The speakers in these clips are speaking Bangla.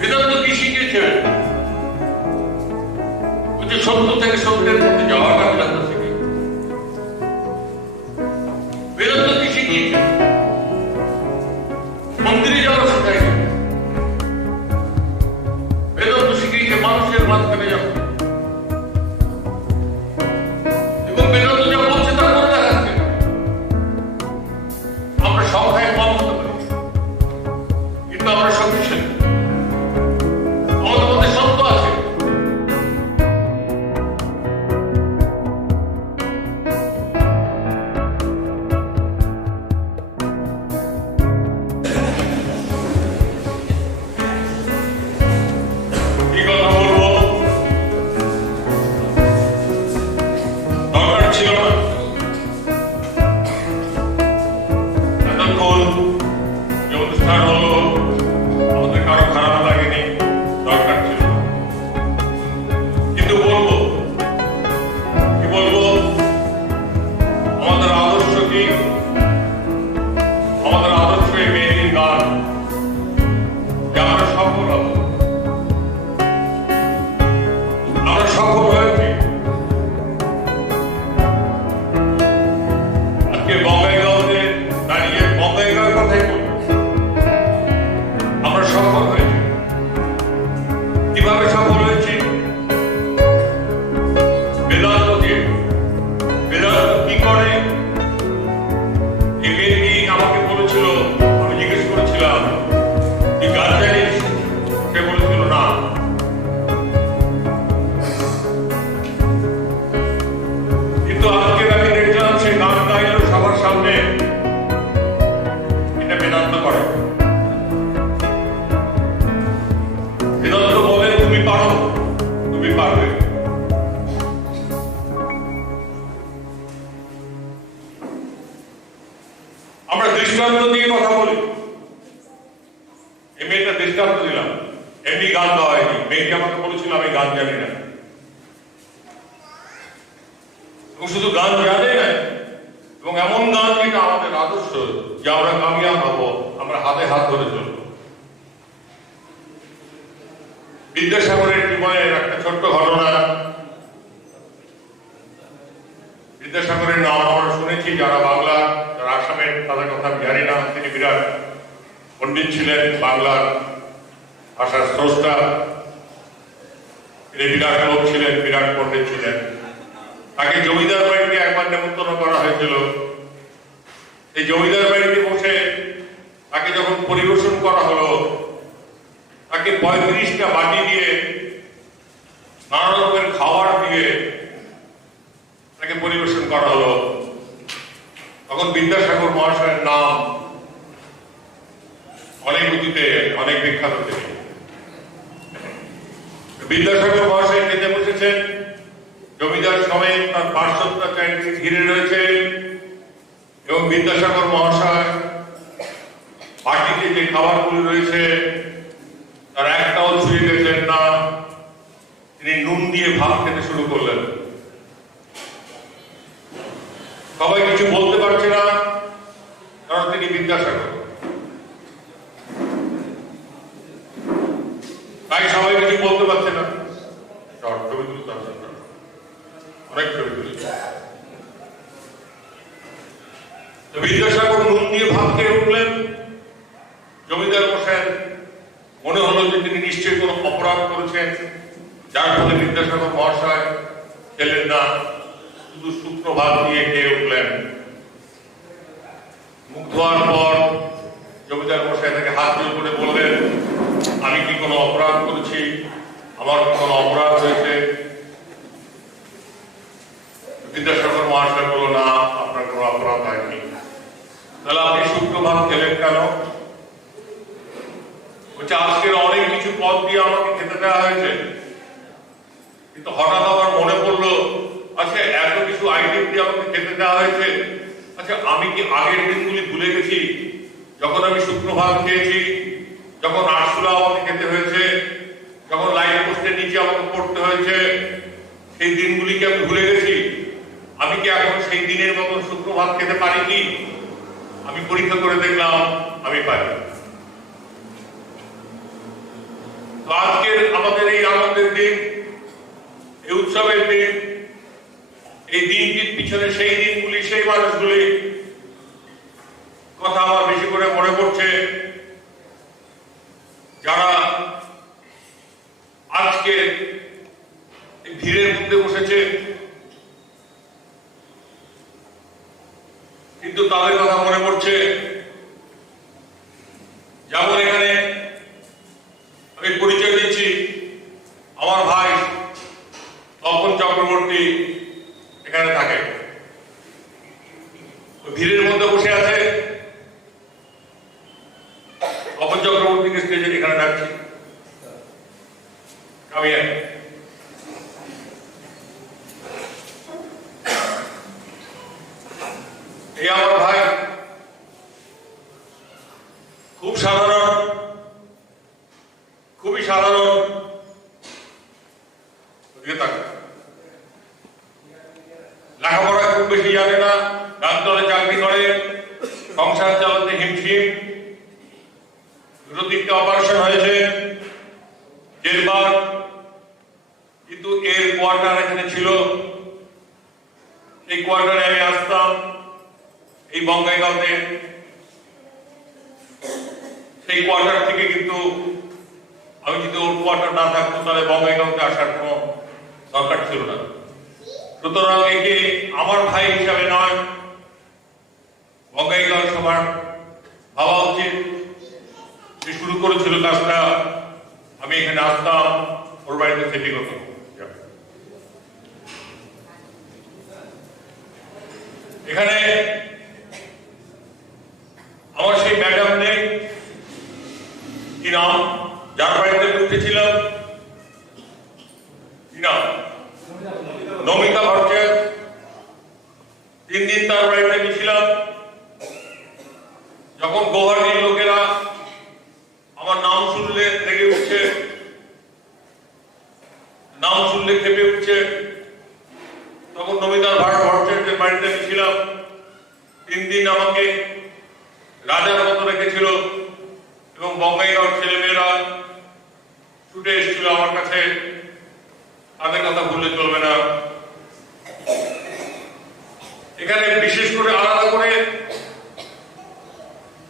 বেদান্ত কি শিখিয়েছেন? যে সত্য থেকে সত্যের মধ্যে যাওয়াটা বেদান্ত শিখিয়েছে। বেদান্ত কি শিখিয়েছে? মন্দিরে যাওয়া শেখায়। বেদান্ত শিখিয়েছে মানুষের মাঝখানে যাওয়া। এবং বেদান্ত যা বলছে তা করে দেখাচ্ছে। আমরা সংখ্যায় কম হতে পারি, কিন্তু আমরা শক্তিশালী। আমাদের মধ্যে সত্য আছে। আমরা দৃষ্টান্ত দিয়ে কথা বলি। এই মেয়েটা দৃষ্টান্ত দিলাম, এমনি গান গাওয়া হয়নি। মেয়েকে আমাকে বলেছিল আমি গান জানি না। শুধু গান জানে না, এবং এমন গান যেটা আমাদের আদর্শ, যে আমরা কামিয়াব হবো, আমরা হাতে হাত ধরে চলব। বিদ্যাসাগরের জীবনের একটা ছোট্ট ঘটনা। বিদ্যাসাগরের নাম আমরা শুনেছি, যারা বাংলা, যারা আসামের, তাদের কথা আমি জানি না। তিনি বিরাট পণ্ডিত ছিলেন, বাংলার ভাষার স্রষ্টা। তিনি বিরাট লোক ছিলেন, বিরাট পণ্ডিত ছিলেন। তাকে জমিদার বাড়িতে একবার নেমন্তন্ন করা হয়েছিল। এই জমিদার বাড়িতে বসে তাকে যখন পরিবেশন করা হলো, তাকে 35টা বাটি দিয়ে, নানা রকমের খাবার দিয়ে তাকে পরিবেশন করা হলো। তখন বিদ্যাসাগর মহাশয়ের নাম অনেক অতীতে, অনেক বিখ্যাত থেকে। বিদ্যাসাগর মহাশয় খেতে বসেছেন, জমিদার সমেত তার পার্শ্বরা চারিদিকে ঘিরে রয়েছে, এবং বিদ্যাসাগর মহাশয় বাটিতে যে খাবারগুলি রয়েছে তার একটাও ছুঁয়ে দিয়েছেন না। তিনি নুন দিয়ে ভাত খেতে শুরু করলেন। সবাই কিছু বলতে পারছে না, কারণ তিনি বিদ্যাসাগর। তাই সবাই কিছু বলতে পারছে না। অনেক ছবি তুলেছে। বিদ্যাসাগর নুন দিয়ে ভাত খেয়ে উঠলেন। জমিদার মশাই মনে হলো যে তিনি নিশ্চয়ই কোনো অপরাধ করেছেন, যার ফলে বিদ্যাসাগর মহাশয় খেলেন না, শুধু শুকনো ভাত দিয়ে খেয়ে উঠলেন। মুখ ধোয়ার পর জমিদার মশাই তাকে হাত জোর করে বললেন, আমি কি কোনো অপরাধ করেছি? আমার কোনো অপরাধ হয়েছে? বিদ্যাসাগর মহাশয় বলল, না, আপনার কোনো অপরাধ হয়নি। তাহলে আপনি শুকনো ভাত খেলেন কেন? বলছে, আজকের অনেক কিছু পদ দিয়ে আমাকে খেতে দেওয়া হয়েছে, কিন্তু হঠাৎ আমার মনে পড়লো, আচ্ছা এত কিছু আইটেম দিয়ে আমাকে খেতে দেওয়া হয়েছে, আচ্ছা আমি কি আগের দিনগুলি ভুলে গেছি? যখন আমি শুকনো ভাত খেয়েছি, যখন আরশোলা আমাকে খেতে হয়েছে, যখন লাইট পোস্টের নিচে আমাকে পড়তে হয়েছে, সেই দিনগুলিকে আমি ভুলে গেছি। আমি কি এখন সেই দিনের মতন শুকনো ভাত খেতে পারি কি? আমি পরীক্ষা করে দেখলাম আমি পারি। তো আজকের আমাদের এই আনন্দের দিন, এই উৎসবের দিন, এই দিনটির পিছনে সেই দিনগুলি, সেই মানুষগুলি কথা আমার বেশি করে মনে পড়ছে, যারা আজকে ভিড়ের মধ্যে বসেছে, কিন্তু তাদের কথা মনে পড়ছে। যেমন এখানে আমি পরিচয় দিচ্ছি, আমার ভাই তপন চক্রবর্তী এখানে থাকে, ভিড়ের মধ্যে বসে আছে। তপন চক্রবর্তীকে স্টেজে এখানে ডাকছি, আমি এই আমার ভাই খুব সাধারণ, খুবই সাধারণ, লেখাপড়া খুব বেশি জানে না, ডাক্তারে চাকরি করে, সংসার চালাতে হিমশিম, দুটো তিনটে অপারেশন হয়েছে, কিন্তু এর কোয়ার্টার এখানে ছিল। এই কোয়ার্টারে আমি আসতাম এই বঙ্গাইগাঁওতে। সেই কোয়ার্টার থেকে কিন্তু আমি যদি ওর কোয়ার্টার না থাকতো তাহলে বঙ্গাইগাঁওতে আসার কোনো দরকার ছিল না। সুতরাং একে আমার ভাই হিসাবে নয়, বঙ্গাইগাঁও সবার ভাবা উচিত। যে শুরু করেছিল কাজটা, আমি এখানে আসতাম, ওর বাড়িতে সেটি হতো। এখানে আমার সেই ম্যাডাম নেই, কি নাম, যার বাড়িতে উঠেছিলাম, কি নাম, নমিতা ভট্টাচার্য। 3 দিন তার বাড়িতে গেছিলাম। যখন গৌহাটির লোকেরা আমার নাম শুনলে রেগে উঠছে, নাম শুনলে খেপে উঠছে, তখন নমিতার ভট্টাচার্যের বাড়িতে গেছিলাম। 3 দিন আমাকে রাজার মতো রেখেছিল এবং বঙ্গাইগাঁওর ছেলেমেয়েরা ছুটে এসেছিল আমার কাছে। তাদের কথা ভুললে চলবে না। এখানে বিশেষ করে আলাদা করে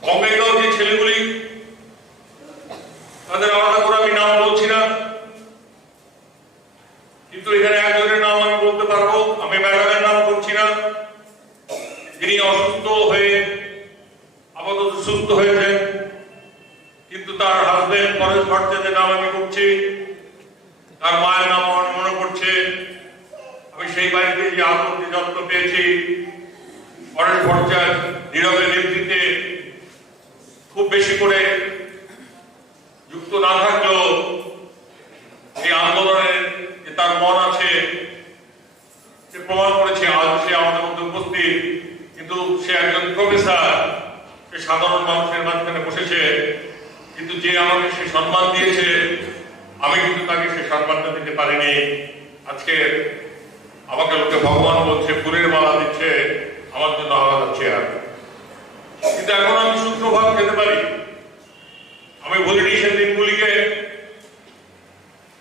বঙ্গাইগাঁও যে ছেলেগুলি, তাদের আলাদা করে আমি নাম বলছি না, কিন্তু এখানে একজনের নাম আমি বলতে পারবো। আমি ম্যাডামের নাম বলছি না, যিনি অসুস্থ হয়ে আপাতত সুস্থ হয়েছেন, কিন্তু তার হাজবেন্ড পরেশ ভট্টাচার্যের নাম আমি বলছি। তার মায়ের নাম আমার মনে পড়ছে। আমি সেই বাড়িতে যে আদর যত্ন পেয়েছি, পরেশ ভট্টাচার্য নীরবে নেতৃত্বে খুব বেশি করে যুক্ত না থাকলেও এই আন্দোলনের যে তার মন আছে সে প্রমাণ করেছে। আজ সে আমাদের মধ্যে উপস্থিত, কিন্তু সে একজন প্রফেসর, সে সাধারণ মানুষের মাঝখানে বসেছে, কিন্তু যে আমাকে সে সম্মান দিয়েছে, আমি কিন্তু তাকে সে সম্মানটা দিতে পারিনি। আজকে আমাকে লোকে ভগবান বলছে, ফুলের মালা দিচ্ছে, আমার জন্য আলাদা চেয়ার। কিন্তু এখন আমি সুপ্রভাত খেতে পারি। আমি বলিনি সে দিনগুলিকে।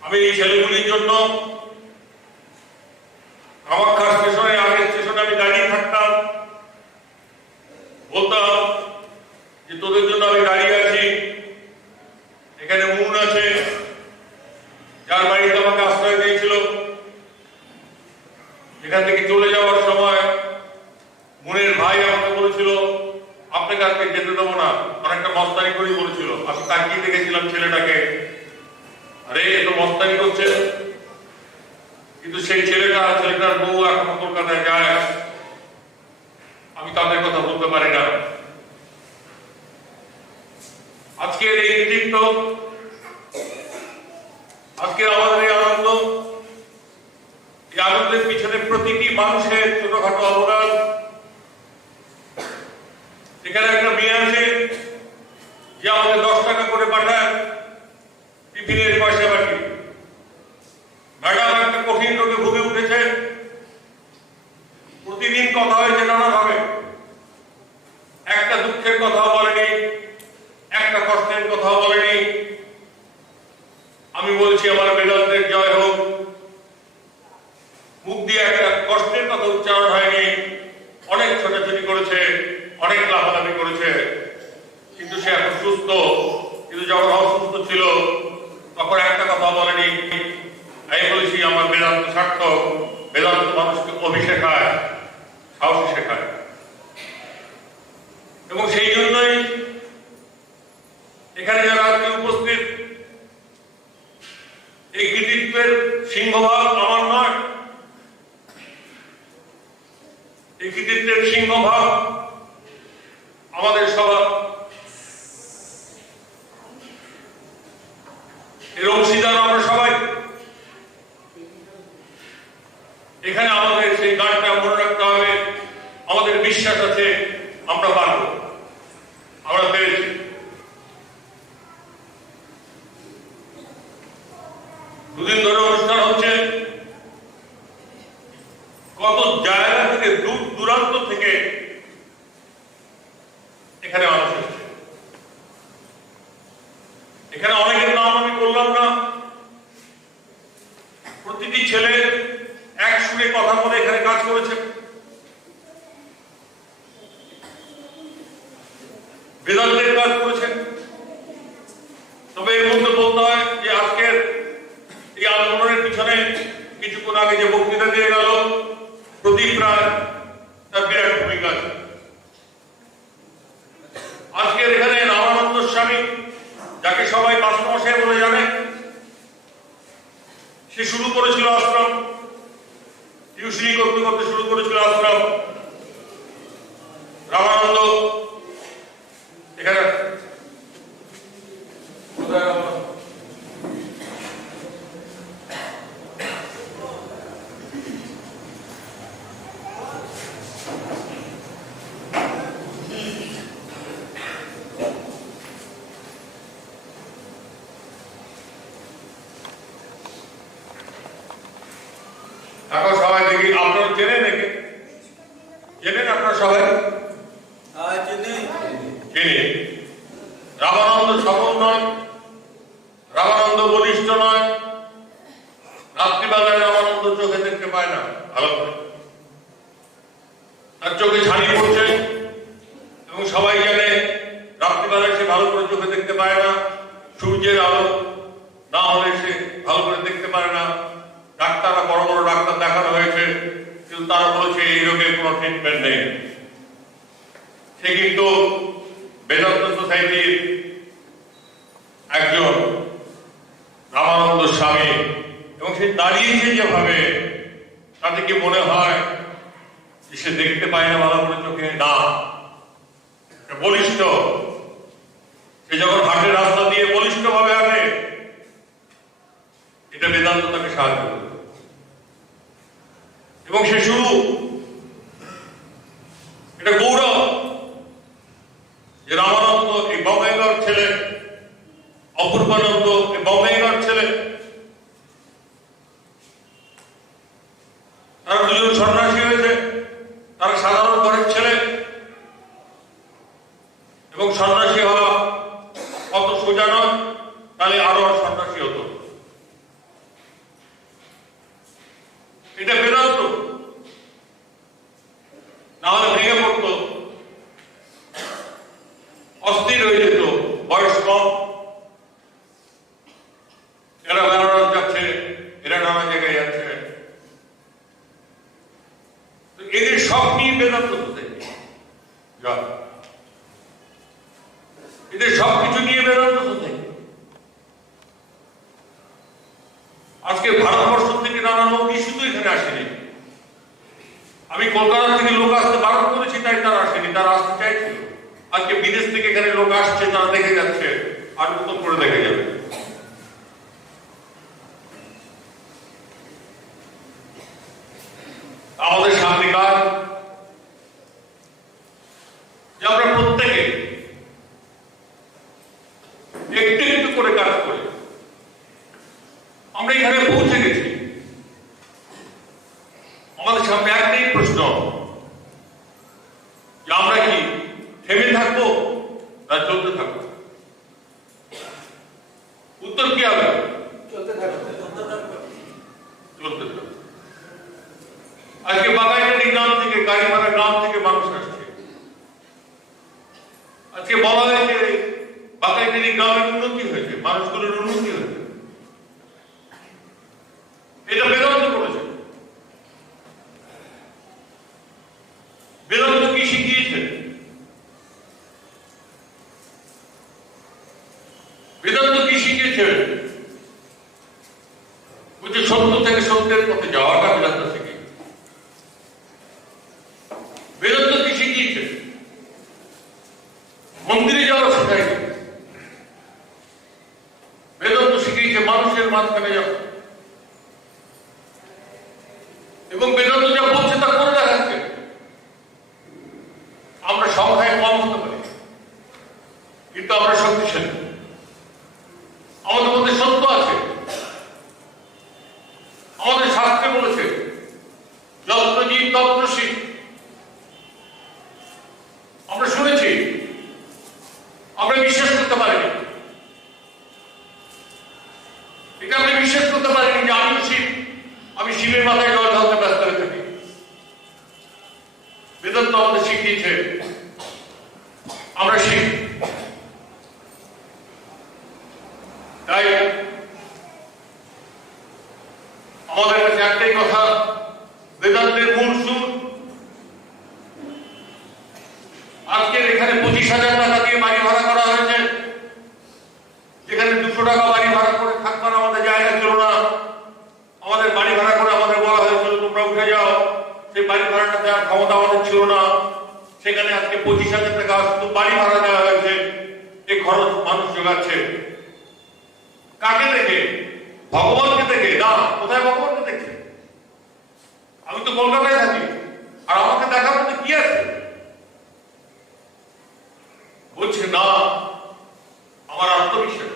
আমি এই ছেলেগুলির জন্য কামাখ্যা স্টেশনে, আগের স্টেশনে আমি দাঁড়িয়ে থাকতাম, বলতাম যে তোদের জন্য আমি দাঁড়িয়ে আছি। এখানে মুন আছে, যার বাড়িতে আমাকে আশ্রয় দিয়েছিল। এখান থেকে চলে যাওয়ার সময় মুনের ভাই আমাকে বলেছিল, আপনাকে আজকে যেতে দেবো না, অনেকটা মস্তানি করেই বলেছিল। আমি তাকিয়ে দেখেছিলাম ছেলেটাকে, আরে এ তো মস্তানি করছে। কিন্তু সেই ছেলেটার বউ এখনো কলকাতায় যায়। আমি তাদের কথা বলতে পারি না। আজকের এই কৃতিত্ব, আজকের আমাদের এই আনন্দ, এই আনন্দের পিছনে প্রতিটি মানুষের ছোটখাটো অবদান। এখানে একটা মেয়ে আছে যে আমাদের 10 টাকা করে পাঠায় টিফিনের পয়সা বাকি। ম্যাডাম একটা কঠিন রোগে ভুগে উঠেছে, প্রতিদিন কথা হয়েছে নানাভাবে, একটা দুঃখের কথাও বলেনি, একটা কষ্টের কথাও বলেনি। সুস্থ, কিন্তু যখন অসুস্থ ছিল তখন একটা কথা বলেনি। আমি বলেছি আমার বেদান্ত সার্থক, বেদান্ত মানুষকে অভিষেখায়, সাহস শেখায়। এবং সেই জন্যই এখানে যারা আজকে উপস্থিত, এই কৃতিত্বের সিংহভাগ আমার নয়, এই কৃতিত্বের সিংহভাগ আমাদের সবার। এর অংশীদার আমরা সবাই। এখানে আমাদের সেই গানটা মনে রাখতে হবে, আমাদের বিশ্বাস আছে আমরা পারব, আমরা পেরেছি। দুদিন ধরে অনুষ্ঠান হচ্ছে, কত জায়গা থেকে, দূর দূরান্ত থেকে এখানে মানুষ এসেছে। এখানে অনেকের নাম আমি বললাম না, প্রতিটি ছেলে এক সুরে কথা বলে এখানে কাজ করেছে। বেদান্তের কাজ করেছেন। তবে এর মধ্যে বলতে হয় যে আজকের এই আন্দোলনের পিছনে কিছুক্ষণ আগে যে বক্তৃতা দিয়ে গেল প্রদীপ রায়, তার বিরাট ভূমিকা আছে। আজকের এখানে রামানন্দ স্বামী, যাকে সবাই মাস্টারমশাই বলে জানে, সে শুরু করেছিল আশ্রম, টিউশনি করতে করতে শুরু করেছিল আশ্রম। রামানন্দ এখানে এখন সবাই দেখি আপনারা চেনেন, একে চেনেন আপনারা সবাই? চিনি। রামানন্দ সবল নয়, রামানন্দ বলিষ্ঠ নয়। রাত্রিবেলায় রামানন্দ চোখে দেখতে পায় না ভালো করে, তার চোখে ছানি পড়ছে। এবং সবাই জানে রাত্রিবেলায় সে ভালো করে চোখে দেখতে পায় না, সূর্যের আলো না হলে সে ভালো করে দেখতে পারে না। ডাক্তাররা, বড় বড় ডাক্তার দেখানো হয়েছে, কিন্তু তারা বলেছে এই রোগের কোনো ট্রিটমেন্ট নেই। সে কিন্তু বেদান্ত সোসাইটির একজন রামানন্দ স্বামী, এবং সে দাঁড়িয়েছে যেভাবে, তাতে কি মনে হয় যে সে দেখতে পায় না ভালো করে চোখে? না, বলিষ্ঠ। সে যখন হাটের রাস্তা দিয়ে বলিষ্ঠ ভাবে হাঁটে, এটা বেদান্ত তাকে সাহায্য করে। এবং সে শুরু, এটা গৌরব যে রামানন্দ এই বঙ্গাইগাঁর ছেলে, অপূর্বানন্দ এই বঙ্গাইগাঁর ছেলে, তারা দুজন সন্ন্যাসী হয়েছে। তারা সাধারণ ঘরের ছেলে, এবং সন্ন্যাসী হওয়া কত সোজা নয়, তাহলে আরো সন্ন্যাসী হতো। এটা বেদান্ত, না হলে ভেঙে পড়তো, অস্থির হয়ে যেত। বয়স কম, এরা বেনারস যাচ্ছে, এরা নানা জায়গায় যাচ্ছে। এদের সব নিয়ে বেদান্ত হতে, এদের সবকিছু নিয়ে বেদান্ত হতে। আজকে ভারতবর্ষ থেকে নানা লোক শুধু এখানে আসেনি। আমি কলকাতা থেকে লোক আসতে বারণ করেছি, তাই তারা আসেনি, তারা আসতে চাইছিল। আজকে বিদেশ থেকে এখানে লোক আসছে, তারা দেখে যাচ্ছে, আর উত্তম করে দেখে যাবে। আমাদের সামনে কাজ, যে আমরা প্রত্যেকে একটু একটু করে কাজ করি। আমরা এখানে পৌঁছে গেছি, আমাদের সামনে একটাই প্রশ্ন, যে আমরা কি থেমে থাকবো না চলতে থাকবো? উত্তর কি হবে? চলতে থাকবো। আজকে বাগাইটারি গ্রাম থেকে, গাড়িমারা গ্রাম থেকে মানুষ আসছে। আজকে বলা হয়েছে বাগাই পথে যাওয়াটা বেদান্ত শিখে। বেদান্ত কি শিখিয়েছে? মন্দিরে যাওয়া শেখায়নি। বেদান্ত শিখিয়েছে মানুষের মাঝখানে যাওয়া, এবং বেদান্ত যা বলছে তা করে দেখাচ্ছে। আমরা সংখ্যায় কম হতে পারি, কিন্তু আমরা শক্তিশালী। আমাদের মধ্যে সত্য আছে। আমাদের শাস্ত্রে বলেছে যত্র জীব তত্র শিব। আমরা শুনেছি, আমরা বিশ্বাস করতে পারিনি। এটা আমরা বিশ্বাস করতে পারিনি যে আমি শিব, আমি শিবের মাথায় জল ঢালতে ব্যস্ত হয়ে থাকি। বেদান্ত আমাদের শিখিয়েছে আমরা শিব। তাই আমাদের কাছে একটাই কথা, বেদান্তের মূল সুর। আজকের এখানে 25,000 টাকা দিয়ে বাড়ি ভাড়া করা হয়েছে, যেখানে 200 টাকা বাড়ি ভাড়া করে থাকবার আমাদের জায়গা ছিল না। আমাদের বাড়ি ভাড়া করে আমাদের বলা হয়েছিল তোমরা উঠে যাও। সেই বাড়ি ভাড়াটা দেওয়ার ক্ষমতা আমাদের ছিল না। সেখানে আজকে 25,000 টাকা শুধু বাড়ি ভাড়া দেওয়া হয়েছে। এই খরচ মানুষ জোগাচ্ছে কাকে দেখে? ভগবানকে দেখে না। কোথায় ভগবানকে দেখে? আমি তো কলকাতায় থাকি, আর আমাকে দেখার মধ্যে কি আছে? বলছে না, আমার আত্মবিশ্বাস।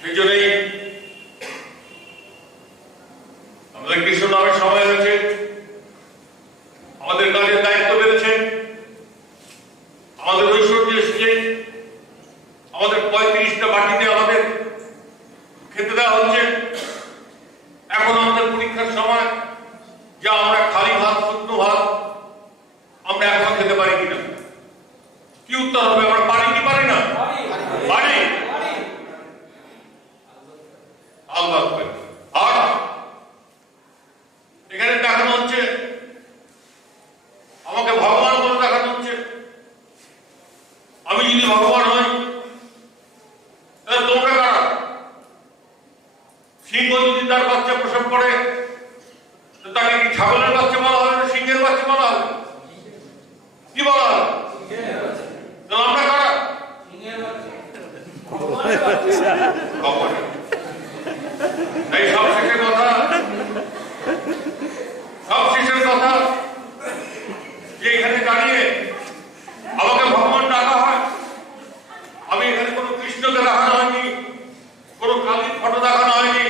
সেই জন্যই আমাদের কৃষ্ণ নামের সময় হয়েছে, আমাদের কাজের দায়িত্ব বেড়েছে, আমাদের ঐশ্বর্য এসেছে। আমাদের 35টা বাটিতে আমাদের খেতে দেওয়া হচ্ছে। এখন আমাদের পরীক্ষার সময় যা আমরা খালি ভাত, শুকনো ভাত আমরা এখন খেতে পারি কিনা? কি উত্তর হবে? আমরা পারি কি পারি না? পারি। আল্লাহ। আর এখানে দেখানো হচ্ছে আমাকে ভগবান বলে দেখানো হচ্ছে। আমি যদি ভগবান হই, তাহলে তোমরা কারা? সিংহ যদি তার বাচ্চা প্রসব করে, তাকে কি ছাগলের বাচ্চা বলা হবে না সিংহের বাচ্চা বলা হবে? কি বলা হবে? আমরা কারা? এই সব শেষের কথা, সব শেষের কথা যে এখানে দাঁড়িয়ে আমাকে ভগবান ডাকা হয়। আমি এখানে কোনো কৃষ্ণকে দেখানো হয়নি, কোনো কালীর ফটো দেখানো হয়নি,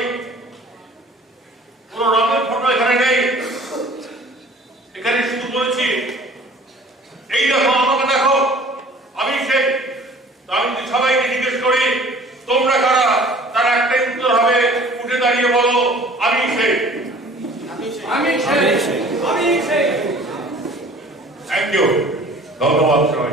কোনো রঙের ফটো এখানে নেই। এখানে শুধু বলছি এই দেখো, আমাকে দেখো, আমি সেই। আমি যদি সবাইকে জিজ্ঞেস করি তোমরা কারা, তার একটাই উত্তর হবে, উঠে দাঁড়িয়ে বলো আমি সেই। থ্যাংক ইউ, ধন্যবাদ সবাই।